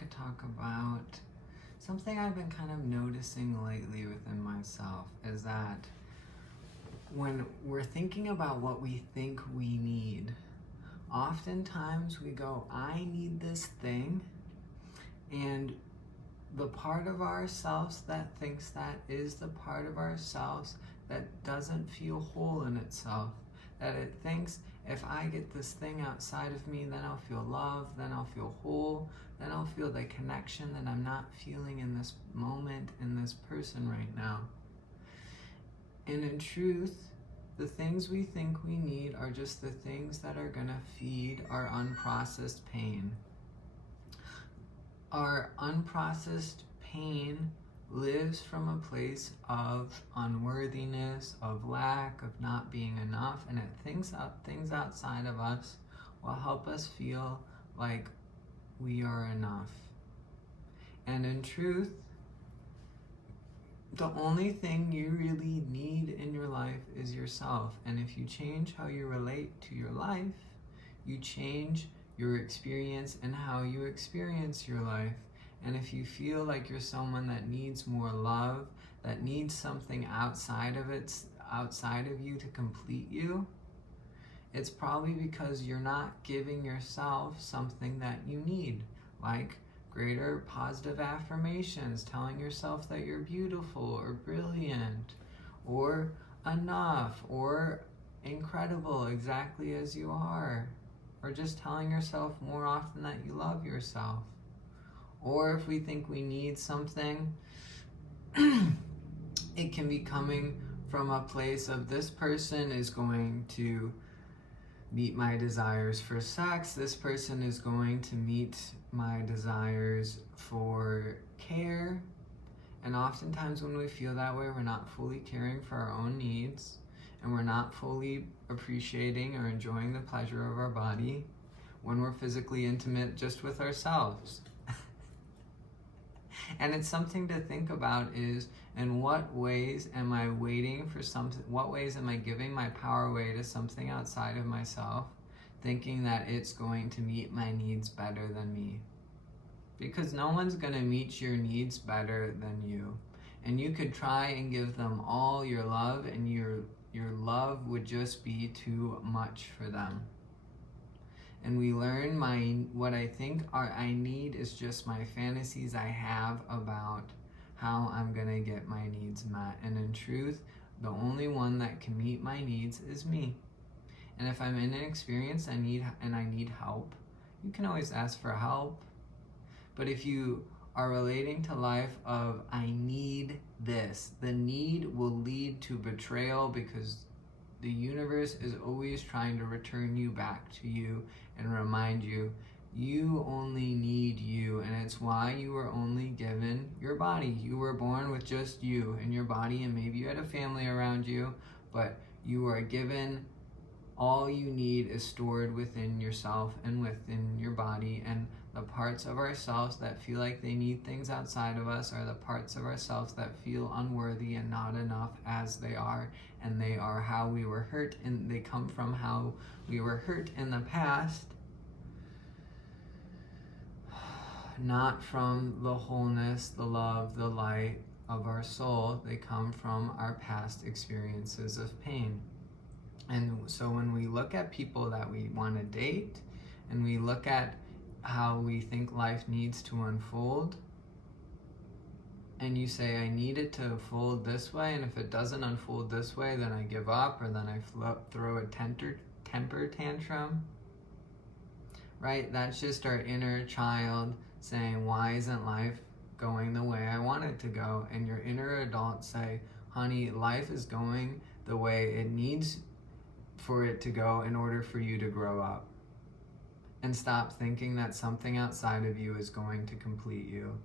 could talk about something I've been kind of noticing lately within myself is that when we're thinking about what we think we need, oftentimes we go, I need this thing, and the part of ourselves that thinks that is the part of ourselves that doesn't feel whole in itself. That it thinks, if I get this thing outside of me, then I'll feel loved, then I'll feel whole, then I'll feel the connection that I'm not feeling in this moment, in this person right now. And in truth, the things we think we need are just the things that are gonna feed our unprocessed pain. Our unprocessed pain lives from a place of unworthiness, of lack, of not being enough, and things outside of us will help us feel like we are enough. And in truth, the only thing you really need in your life is yourself. And if you change how you relate to your life, you change your experience and how you experience your life. And if you feel like you're someone that needs more love, that needs something outside of you to complete you, it's probably because you're not giving yourself something that you need, like greater positive affirmations, telling yourself that you're beautiful or brilliant or enough or incredible exactly as you are, or just telling yourself more often that you love yourself. Or if we think we need something, it can be coming from a place of, this person is going to meet my desires for sex, this person is going to meet my desires for care. And oftentimes when we feel that way, we're not fully caring for our own needs, and we're not fully appreciating or enjoying the pleasure of our body when we're physically intimate just with ourselves. And it's something to think about, is in what ways am I waiting for something, what ways am I giving my power away to something outside of myself, thinking that it's going to meet my needs better than me. Because no one's going to meet your needs better than you. And you could try and give them all your love, and your love would just be too much for them. And we learn what I think I need is just my fantasies I have about how I'm gonna get my needs met. And in truth, the only one that can meet my needs is me. And if I'm in an experience I need help, you can always ask for help. But if you are relating to life of, I need this, the need will lead to betrayal, because the universe is always trying to return you back to you and remind you, you only need you. And it's why you were only given your body. You were born with just you and your body, and maybe you had a family around you, but you are given, all you need is stored within yourself and within your body. And the parts of ourselves that feel like they need things outside of us are the parts of ourselves that feel unworthy and not enough as they are. And they are how we were hurt, and they come from how we were hurt in the past, not from the wholeness, the love, the light of our soul. They come from our past experiences of pain. And so when we look at people that we want to date, and we look at how we think life needs to unfold, and you say, I need it to unfold this way, and if it doesn't unfold this way, then I give up, or then I throw a temper tantrum, right? That's just our inner child saying, why isn't life going the way I want it to go? And your inner adult say, honey, life is going the way it needs for it to go in order for you to grow up. And stop thinking that something outside of you is going to complete you.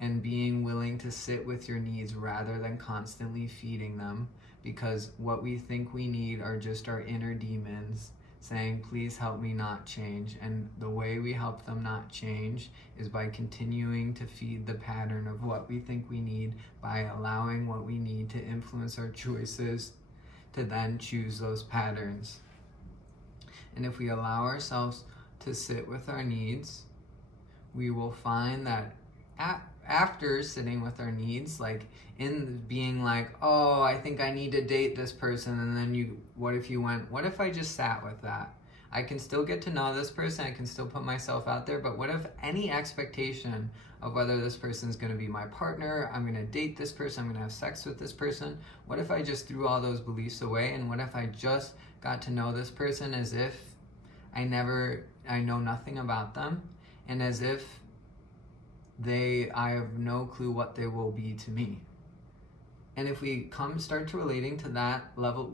And being willing to sit with your needs rather than constantly feeding them, because what we think we need are just our inner demons saying, please help me not change. And the way we help them not change is by continuing to feed the pattern of what we think we need, by allowing what we need to influence our choices, to then choose those patterns. And if we allow ourselves to sit with our needs, we will find that after sitting with our needs, like in being like, oh, I think I need to date this person, and then what if I just sat with that? I can still get to know this person, I can still put myself out there, but what if any expectation of whether this person is going to be my partner, I'm going to date this person, I'm going to have sex with this person, what if I just threw all those beliefs away, and what if I just got to know this person as if I know nothing about them, and as if I have no clue what they will be to me. And if we start to relating to that level,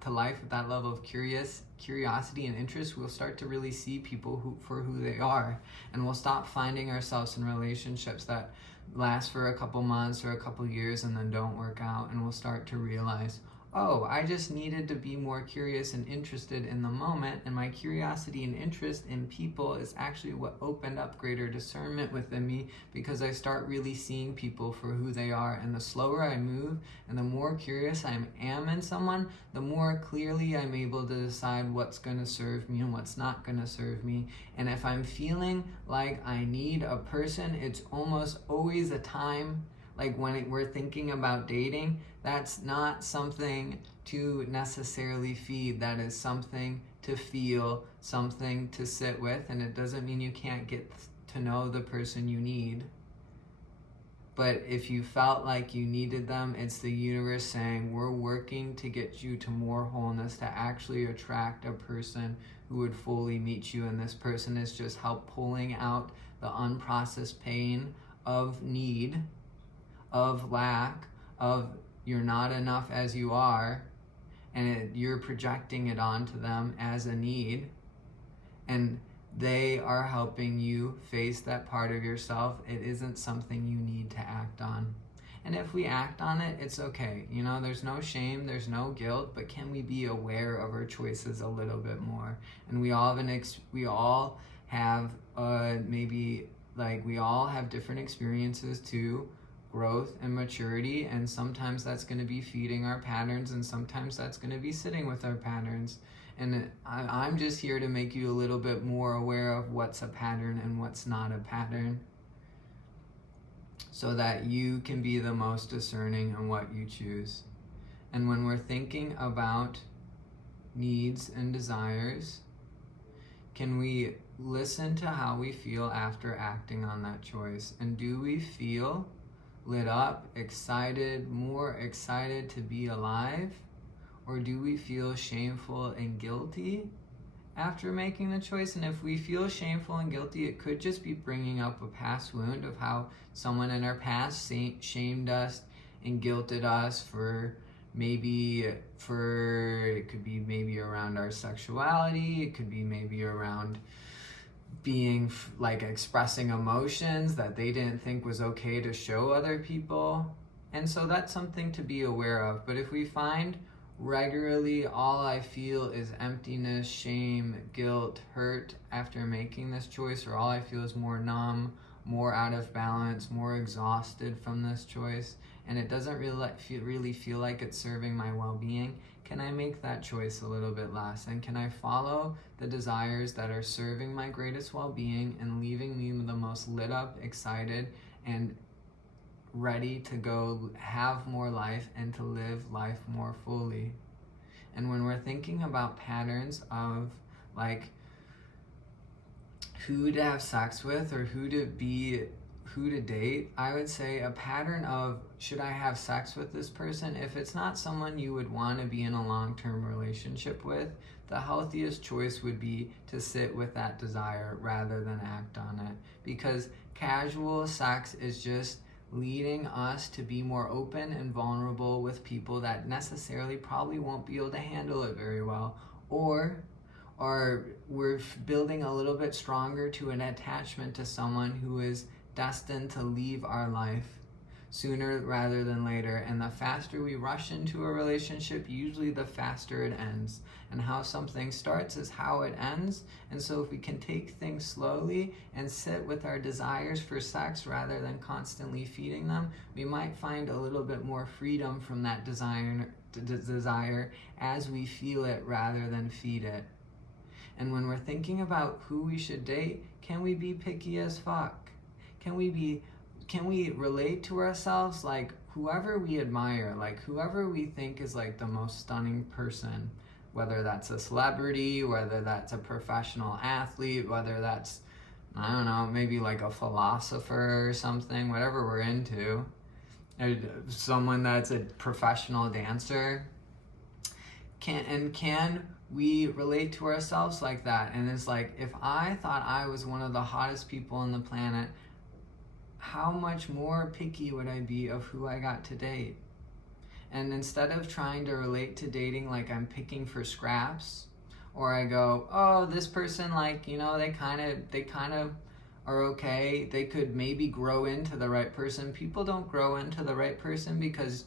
to life with that level of curiosity and interest, we'll start to really see people for who they are, and we'll stop finding ourselves in relationships that last for a couple months or a couple years and then don't work out, and we'll start to realize, oh, I just needed to be more curious and interested in the moment, and my curiosity and interest in people is actually what opened up greater discernment within me, because I start really seeing people for who they are. And the slower I move and the more curious I am in someone, the more clearly I'm able to decide what's going to serve me and what's not going to serve me. And if I'm feeling like I need a person, it's almost always a time, like when we're thinking about dating, that's not something to necessarily feed. That is something to feel, something to sit with, and it doesn't mean you can't get to know the person you need. But if you felt like you needed them, it's the universe saying, we're working to get you to more wholeness, to actually attract a person who would fully meet you. And this person is just help pulling out the unprocessed pain of need, of lack, of you're not enough as you are, and you're projecting it onto them as a need, and they are helping you face that part of yourself. It isn't something you need to act on. And if we act on it, it's okay. There's no shame, there's no guilt, but can we be aware of our choices a little bit more? And we all have we all have different experiences too, growth and maturity, and sometimes that's going to be feeding our patterns, and sometimes that's going to be sitting with our patterns. And I'm just here to make you a little bit more aware of what's a pattern and what's not a pattern, so that you can be the most discerning in what you choose. And when we're thinking about needs and desires, can we listen to how we feel after acting on that choice? And do we feel lit up, excited, more excited to be alive? Or do we feel shameful and guilty after making the choice? And if we feel shameful and guilty, it could just be bringing up a past wound of how someone in our past shamed us and guilted us it could be maybe around our sexuality, it could be maybe around being expressing emotions that they didn't think was okay to show other people. And so that's something to be aware of. But if we find regularly all I feel is emptiness, shame, guilt, hurt after making this choice, or all I feel is more numb, more out of balance, more exhausted from this choice, and it doesn't really feel like it's serving my well-being, can I make that choice a little bit less? And can I follow the desires that are serving my greatest well-being and leaving me the most lit up, excited, and ready to go have more life and to live life more fully? And when we're thinking about patterns of who to have sex with or who to date, I would say a pattern of, should I have sex with this person? If it's not someone you would want to be in a long-term relationship with, the healthiest choice would be to sit with that desire rather than act on it. Because casual sex is just leading us to be more open and vulnerable with people that necessarily probably won't be able to handle it very well, or we're building a little bit stronger to an attachment to someone who is destined to leave our life sooner rather than later. And the faster we rush into a relationship, usually the faster it ends. And how something starts is how it ends. And so if we can take things slowly and sit with our desires for sex rather than constantly feeding them, we might find a little bit more freedom from that desire as we feel it rather than feed it. And when we're thinking about who we should date, can we be picky as fuck? Can we relate to ourselves like whoever we admire, like whoever we think is like the most stunning person, whether that's a celebrity, whether that's a professional athlete, whether that's, I don't know, maybe like a philosopher or something, whatever we're into, or someone that's a professional dancer. Can we relate to ourselves like that? And it's like, if I thought I was one of the hottest people on the planet, how much more picky would I be of who I got to date? And instead of trying to relate to dating like I'm picking for scraps, or I go, oh, this person, like, you know, they kind of are okay. They could maybe grow into the right person. People don't grow into the right person, because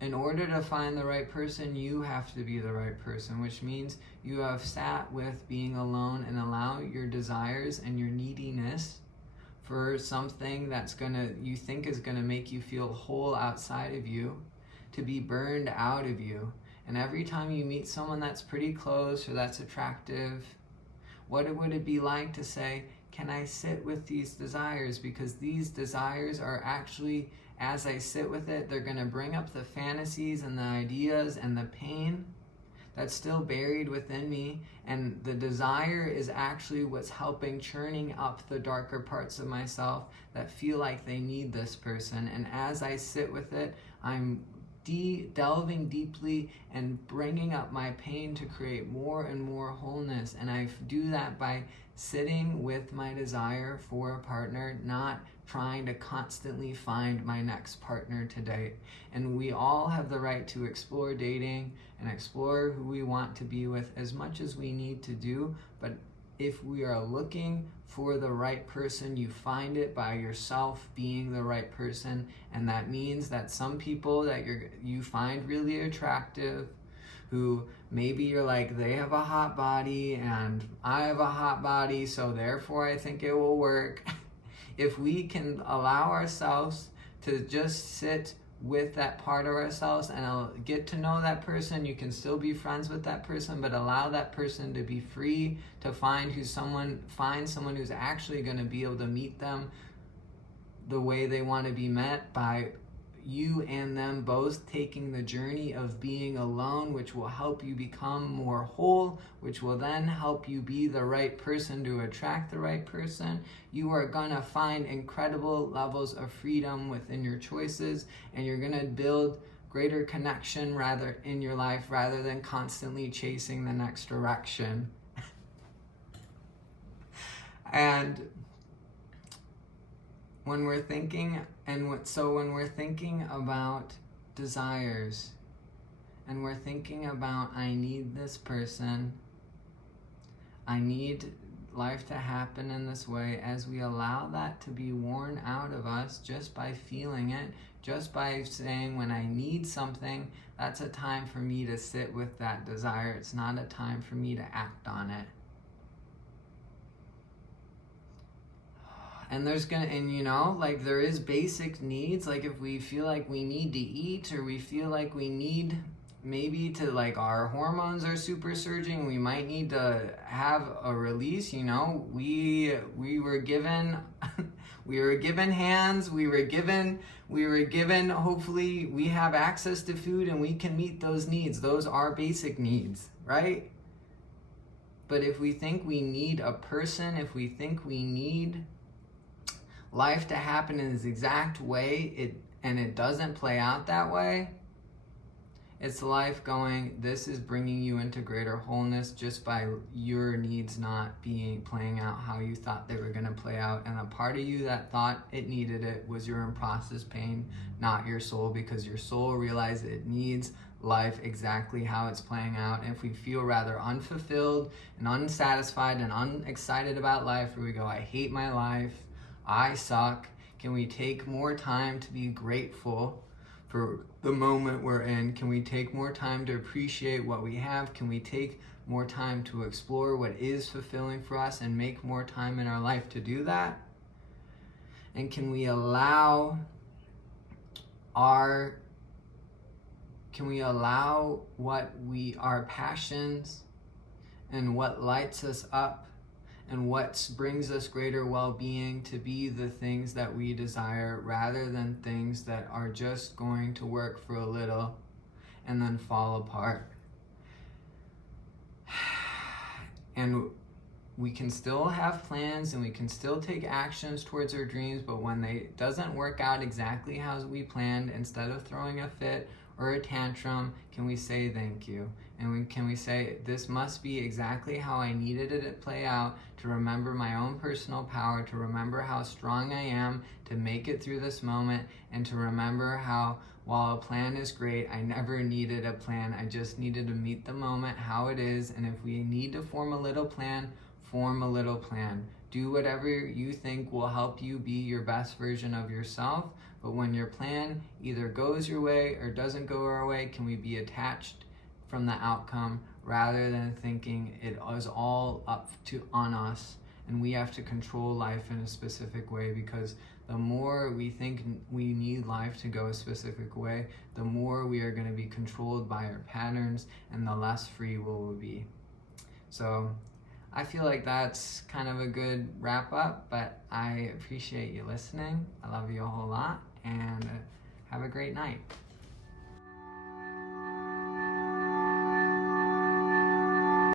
in order to find the right person, you have to be the right person, which means you have sat with being alone and allow your desires and your neediness for something that's you think is gonna make you feel whole outside of you, to be burned out of you. And every time you meet someone that's pretty close or that's attractive, what would it be like to say, can I sit with these desires? Because these desires are actually, as I sit with it, they're gonna bring up the fantasies and the ideas and the pain that's still buried within me. And the desire is actually what's helping churning up the darker parts of myself that feel like they need this person. And as I sit with it, I'm delving deeply and bringing up my pain to create more and more wholeness. And I do that by sitting with my desire for a partner, not trying to constantly find my next partner to date. And we all have the right to explore dating and explore who we want to be with as much as we need to do. But if we are looking for the right person, you find it by yourself being the right person. And that means that some people that you find really attractive, who maybe you're like, they have a hot body and I have a hot body, so therefore I think it will work. If we can allow ourselves to just sit with that part of ourselves and get to know that person, you can still be friends with that person, but allow that person to be free to find someone who's actually going to be able to meet them the way they want to be met, by you and them both taking the journey of being alone, which will help you become more whole, which will then help you be the right person to attract the right person. You are gonna find incredible levels of freedom within your choices, and you're gonna build greater connection in your life rather than constantly chasing the next direction. And when we're thinking about desires, and we're thinking about, I need this person, I need life to happen in this way, as we allow that to be worn out of us just by feeling it, just by saying, when I need something, that's a time for me to sit with that desire. It's not a time for me to act on it. And there is basic needs, like if we feel like we need to eat, or we feel like we need maybe to, like, our hormones are super surging, we might need to have a release. We were given hands, we were given, hopefully we have access to food and we can meet those needs. Those are basic needs, right? But if we think we need a person, if we think we need life to happen in this exact way, and it doesn't play out that way, it's life going, this is bringing you into greater wholeness just by your needs not playing out how you thought they were going to play out. And a part of you that thought it needed it was your in-process pain, not your soul, because your soul realized it needs life exactly how it's playing out. And if we feel rather unfulfilled and unsatisfied and unexcited about life, where we go, I hate my life, I suck, can we take more time to be grateful for the moment we're in? Can we take more time to appreciate what we have? Can we take more time to explore what is fulfilling for us and make more time in our life to do that? And can we allow our passions and what lights us up and what brings us greater well-being to be the things that we desire rather than things that are just going to work for a little and then fall apart. And we can still have plans and we can still take actions towards our dreams, but when it doesn't work out exactly how we planned, instead of throwing a fit or a tantrum, can we say thank you? And can we say, this must be exactly how I needed it to play out, to remember my own personal power, to remember how strong I am to make it through this moment, and to remember how, while a plan is great, I never needed a plan. I just needed to meet the moment how it is. And if we need to form a little plan, form a little plan. Do whatever you think will help you be your best version of yourself. But when your plan either goes your way or doesn't go our way, can we be attached from the outcome rather than thinking it is all up on us and we have to control life in a specific way? Because the more we think we need life to go a specific way, the more we are going to be controlled by our patterns and the less free we will be. So I feel like that's kind of a good wrap up, but I appreciate you listening. I love you a whole lot, and have a great night.